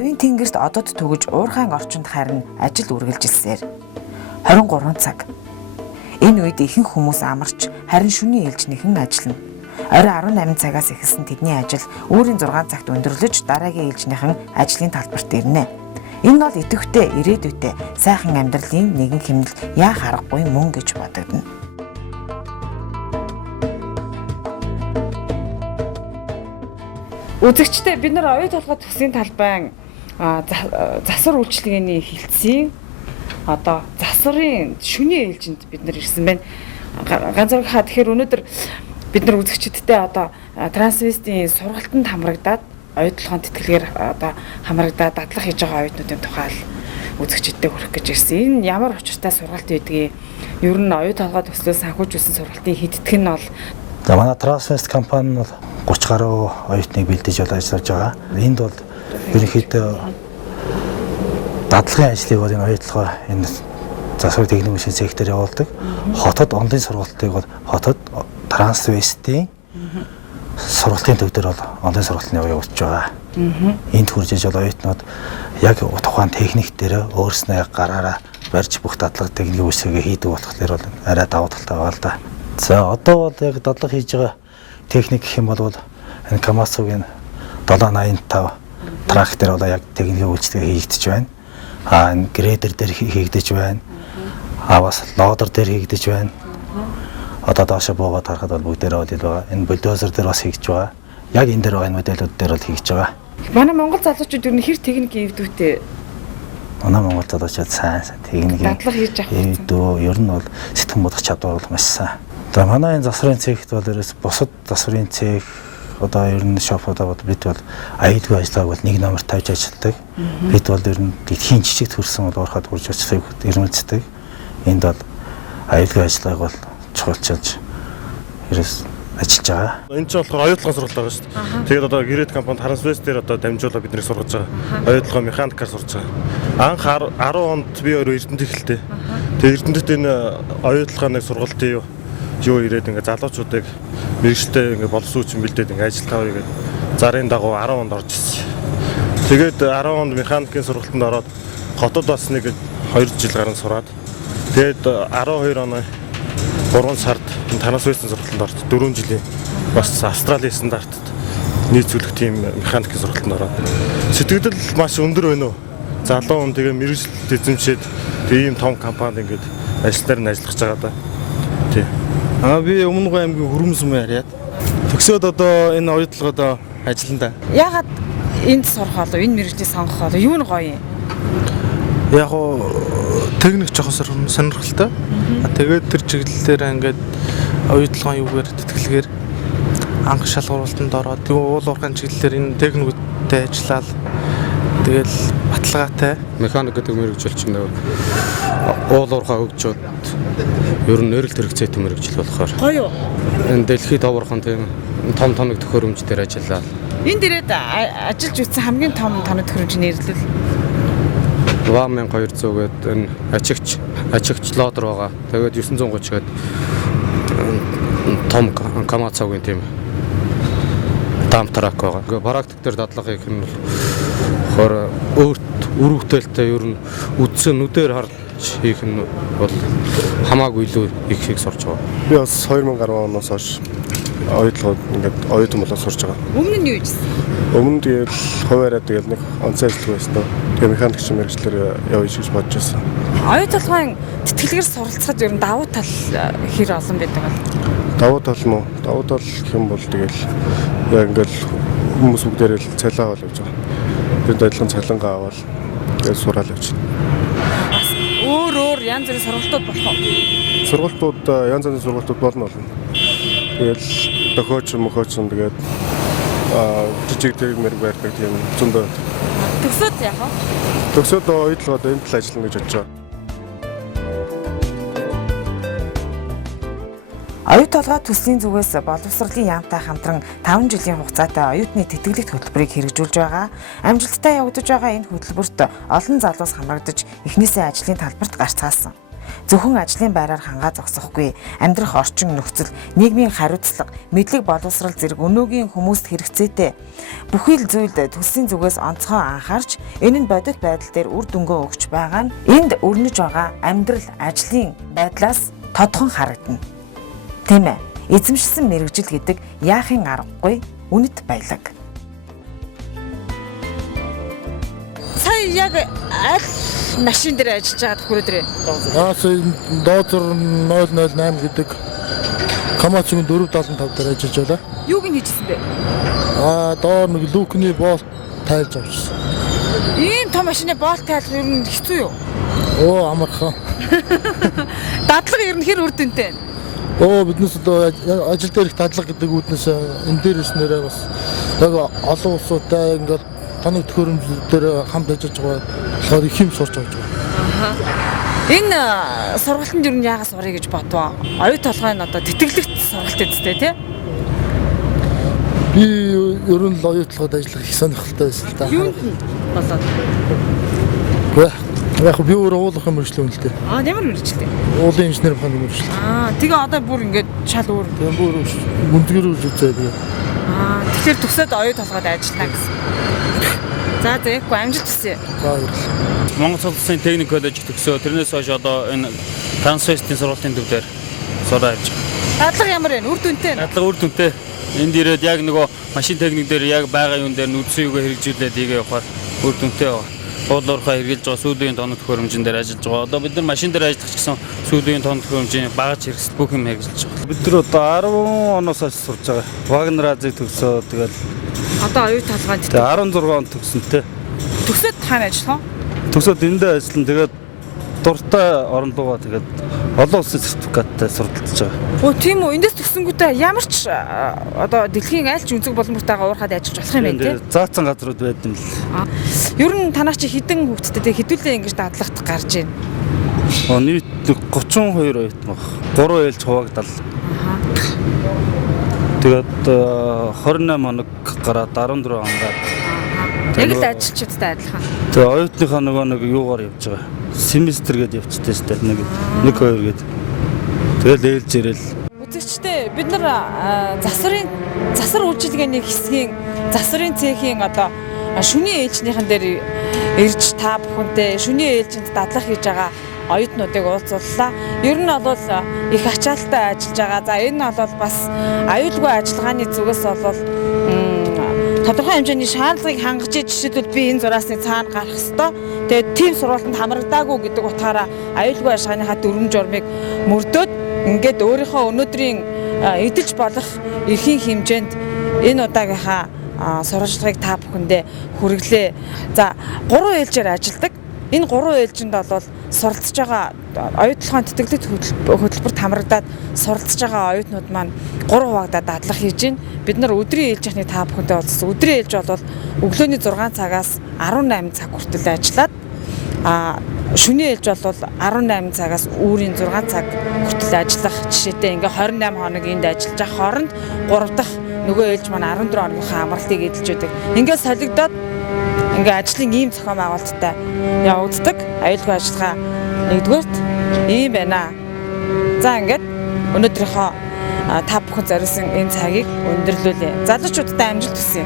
Оюун тэнгэрт одод түгэж уурхайн орчинд харин ажил үргэлжилсээр 23 цаг. Энэ үед ихэнх хүмүүс амарч харин шөнийн ээлжнийхэн ажиллана. Орой 18 цагаас эхэлсэн тэдний ажил өөрийн 6 цагт өндөрлөж дараагийн ээлжнийхэн ажлын талбарт ирнэ. Энэ бол идэвхтэй, ирээдүйтэй сайхан амьдралын нэгэн хэмнэл яах аргагүй мөн гэж бодогдно. Үзэгчдээ бид нар оюун толгой төслийн талбайн засвар үйлчилгээний хилцээний одоо засварын шөнийн ээлжинд бид нар ирсэн байна. Ганцхан хаа тэгэхээр өнөөдөр бид нар үзэгчдтэй одоо трансвестийн сургалтанд хамрагдаад оюун толгойн тэтгэлгээр одоо хамрагдаад дадлах хийж байгаа оюутнуудын тухай үзэгчдтэй хүрэх гэж ирсэн. Энэ ямар учиртай сургалт байдгийг ер нь оюун толгой төслөөс санхүүжүүлсэн сургалтын хэдтгэн нь бол за манай трансвест компани нь бол 30 гаруй оюутныг бэлдэж ажиллаж байгаа. Энд бол ерөнхийдөө дадлагын ажлыг бол энэ оюун толгой энэ засвар техникийн сектор явуулдаг. Хотод онлын сургалтыг бол хотод трансвестийн сургалтын төв дээр бол онлайн сургалтын явуулж байгаа. Энд хүрч иж бол оюутнууд яг тухайн техник дээр өөрснөө гараараа барьж бүх дадлага техникийн үсгээ хийдэг болохоор бол арай давуу талтай байгаа л да. За одоо бол яг дадлага хийж байгаа техник гэх юм бол энэ Камацугийн 785 трактор бол яг техникийн үйлчлэгээ хийгдэж байна. Энэ грейдер дээр хийгдэж байна. Бас лодер дээр хийгдэж байна. Одоо доошо буугаад харахад бол бүгдээрээ бол байгаа. Энэ бульдозер дээр бас хийгдэж байгаа. Яг энэ дээр байгаа энэ модельүүд дээр бол хийгдэж байгаа. Манай монгол залуучууд ер нь хэр техникийн эвдүүтэй? Манай монгол залуучууд сайн техникийн дадлага хийж авах. Эвдүү ер нь бол сэтгэн бодох чадвар бол маш сайн. За манай энэ засварын цехт бол ерөөс бусад засварын цех одоо ер нь шоподоо бид бол аюулгүй ажиллагааг бол нэг номер тавьж ажилладаг. Бид бол ер нь дэлхийн жижиг төрсэн бол ороход хурж очихыг эрмэлздэг. Энд бол аюулгүй ажиллагааг бол чухалчилж ерөөс ажиллаж байгаа. Энэ ч болохоор оюун толгойн сургалт байгаа шүү дээ. Тэгээд одоо Грейд компанид Трансвест дээр одоо дамжуулаад биднийг сургаж байгаа. Оюун толгойн механикаар сурж байгаа. Анх 10 онд би өөрөө Эрдэнэт эхэлтэй. Тэгээд Эрдэнэт энэ оюун толгойн сургалтын юу ирээд ингээ залуучуудыг мэрэгчлээ ингээ боловсруулж бэлдээд ингээ ажил тавья гэдэг зарын дагуу 10 онд орж ирсэн. Тэгээд 10 онд механикийн сургалтанд ороод хотод бас нэг 2 жил гарan сураад тэгээд 12 оны 3 сард Трансвестийн сургалтанд орж 4 жилийн бас Австралийн стандартад нийцүүлэх тийм механикийн сургалтанд ороод сэтгэгдэл маш өндөр байна уу? Залуу хүн тэгээ мэрэгчлэлд эзэмшээд ийм том компанид ингээд ажлаар нь ажиллаж байгаа да. Тий. Би Өмнөгов аймгийн Хүрмсүмэн харьяад төгсөөд одоо энэ оюун толгойд ажиллана. Яагаад энд сурах болов? Энэ мэргэжлийг сонгох болов? Юу нь гоё юм? Яг уу техник жоохон сонирхолтой. Тэгээд тэр чиглэлээр ингээд оюун толгойн юугаар тэтгэлгээр анх шалгуулалтанд ороод уул уурхайн чиглэлээр энэ техникүүдтэй ажиллаад тэгэл баталгаатай механик гэдэг мэргэжил чинь уул уурхай хөгжөөд ер нь нэрэл хэрэгцээтэй мэргэжил болохоор гоё юу? Энэ дэлхийд оврхон тийм том тоног төхөөрөмж дээр ажиллаа. Энд ирээд ажиллаж үзсэн хамгийн том тоног төхөөрөмж нэрлэл ВАМ 1200 гээд энэ ачигч лодер байгаа. Тэгээд 930 гээд том Камацугийн тийм дамп трак байгаа. Практик дээр дадлага хийх нь болохоор өөрт үр бүтээлтэй ер нь үдсэн нүдээр харж хийх нь бол хамаагүй илүү их сурч байгаа. Би бас 2010 оноос хойш оюун толгойд ингээд оюутан болоод сурч байгаа. Өмнө нь юу ийжсэн? Өмнө тэгэл хуваараа тэгэл нэг онцгой ажиллагаа байсан доо. Тэгээ механикч мэргэжлэр явъя гэж бодож байсан. Оюун толгойн тэтгэлгээр суралцахад ер нь давуу тал хэр олон байдаг вэ? Давуу тал нь давуу тал гэх юм бол тэгэл яг ингээд хүмүүс бүгдээрээ л цалиа аваад явж байгаа. Тэгээд адилхан цалингаа аваад тэгээд сураал явж байна. Өөр янз бүрийн сургалтууд болох уу? Сургалтууд янз бүрийн сургалтууд болно. Тэгэл дохооч тэгээд жижиг мэрэг барьдаг тийм зөндөө. Төгсөөд яах вэ? Төгсөөд оюун толгойд энэ тал ажиллана гэж бодож байгаа. Оюун толгой төслийн зүгээс боловсролын яамтай хамтран 5 жилийн хугацаатай оюутны тэтгэлэгт хөтөлбөрийг хэрэгжүүлж байгаа. Амжилттай явагдаж байгаа энэ хөтөлбөрт олон залуус хамрагдаж эхнээсээ ажлын талбарт гарцгаасан. Зөвхөн ажлын байраар хангаа зогсохгүй, амьдрах орчин нөхцөл, нийгмийн хариуцлага, мэдлэг боловсрал зэрэг өнөөгийн хүмүүст хэрэгцээтэй бүхий л зүйлд төслийн зүгээс онцгой анхаарч, энэ нь бодит байдал дээр үр дүнгээ өгч байгаа нь энд өрнөж байгаа амьдрал, ажлын байдлаас тодхон харагдана. Тийм ээ. Эзэмшсэн мэрэгжил гэдэг яахын аргагүй үнэт баялаг. Сая яг аль машин дээр ажиллаж байгаад хүрээдрээ. Доозер 008 гэдэг Камацгийн 475 дээр ажиллаж байлаа. Юуг нь хийжсэн бэ? Доор нэг люкний болт тайлж авчихсан. Ийм том машины болт тайлах ер нь хэцүү юу? Амархан. Дадлага ер нь хэр үр дүнтэй? Биднес одоо ажил дээр их дадлага гэдэг үүднээс энэ дээр ирснээрээ бас яг олон улсуудтай ингээд тоног төхөөрөмжлөлөөр хамт ажиллаж байгаа болохоор их юм сурч авч байгаа. Энэ сургалтанд ер нь яагаас сурах гэж бодвоо? Оюу толгой нь одоо тэтгэлэгт сургалт эзтэй тий? Би ер нь л оюу толгойд ажиллах их сонирхолтой байсан л да. Юунд нь болоод? Яг би өөрөө уулах мөржлөө үнэлтэй. Ямар мөржлөө? Уулын инженер ухааны мөржлөө. Тэгээ одоо бүр ингээд шал өөр. Тэгээ бүр гүндгэр үрж үзээ тэгээ. Тэгэхээр төгсөөд оюу толгойд ажиллана гэсэн. За тэгэхгүй амжилт хүсье. За баярлалаа. Монгол улсын техник коллеж төгсөө тэрнээс хойш одоо энэ трансвестийн сургалтын төв дээр сураа явж байгаа. Дадлага ямар вэ? Үр дүнтэй. Дадлага үр дүнтэй. Энд ирээд яг нөгөө машин техник дээр яг байгаа юм дээр нүдсэн юугаа хэрэгжүүлээд ийгээ явахаар үр дүнтэй байна. Уулуурхаа хэрэгжилж байгаа сүүлийн тоног төхөөрөмжийн дээр ажиллаж байгаа. Одоо бид нар машин дээр ажиллах гэсэн сүүлийн тоног төхөөрөмжийн багаж хэрэгсэл бүх юм хэрэгжилж байгаа. Бид нар одоо 10 оноос хойш сурж байгаа. Вагнер Азийг төгсөө тэгэл Одоо оюу толгойд тэгээ 16 он төгсөнтэй. төгсөөд хаана ажиллах вэ? Төгсөөд эндээ ажиллана. Тэгээд дуртай орон руугаа тэгээд олон улсын сертификаттай сурталчилж байгаа. Тийм үү? Эндээс төгсөнгүүтээ ямар ч одоо дэлхийн аль ч өнцөг боломжтойгоо уурхаад ажиллаж болох юм байна тий? Заасан газрууд байд юм л. Ер нь танаа чи хэдэн хүүхэдтэй хэдүүлээ ингэж дадлагт гарч ийн? Нийт 32 оюут баг. 3 ээлж хуваагдал. Тэгээд 28 хоног гараад 14 хоногад. Яг л ажилчдтай адилхан. Тэгээ оюутныхаа нөгөө нэг юугаар явж байгаа. Семестр гээд явчихсан шүү дээ. Нэг 2 гээд. Тэгэл ээлж ирэл. Үзэгчтэй бид нар засар үйлчилгээний хэсгийн засрын цехийн одоо шүний ээлжнийхэн дээр ирж та бүхэнтэй шүний ээлжинд дадлах хийж байгаа оюутнуудыг уулзууллаа. Ер нь бол их ачаалттай ажиллаж байгаа. За энэ нь бол бас аюулгүй ажиллагааны зүгээс бол тодорхой хэмжээний шаардлагыг хангаж жишээлбэл би энэ зураасны цаана гарах ёстой. Тэгээд тийм сургалтанд хамрагдаагүй гэдэг утгаараа аюулгүй ажиллагааныхаа дүрм журмыг мөрдөөд ингээд өөрийнхөө өнөөдрийн эдэлж болох эрхийн хэмжээнд энэ удаагийнхаа сурвалжлагыг та бүхэндээ хүргэлээ. За 3 ээлжээр ажилладаг. Энэ 3 ээлжинд бол суралцж байгаа оюутлогын тэтгэлэгт хөтөлбөрт хамрагдаад суралцж байгаа оюутнууд маань 3 хуваагдаад дадлах хийж байна. Бид нар өдрийн ээлжийнхний та бүхэнтэй уулзсан. Өдрийн ээлж бол өглөөний 6 цагаас 18 цаг хүртэл ажиллаад шөнийн ээлж бол 18 цагаас үүрийн 6 цаг хүртэл ажиллах жишээтэй ингээ 28 хоног энд ажиллаж байгаа хооронд 3 дахь нөгөө ээлж маань 14 хоногийнхаа амралтыг эдэлж өгдөг. Ингээ солигдоод ингээ ажлын ийм зохион байгуулалттай явагддаг. Аюулгүй ажиллагаа нэгдүгээрт ийм байна. За ингээд өнөөдрийнхөө та бүхэн зориулсан энэ цагийг өндөрлүүлье. Залуучуудтай амжилт хүсье.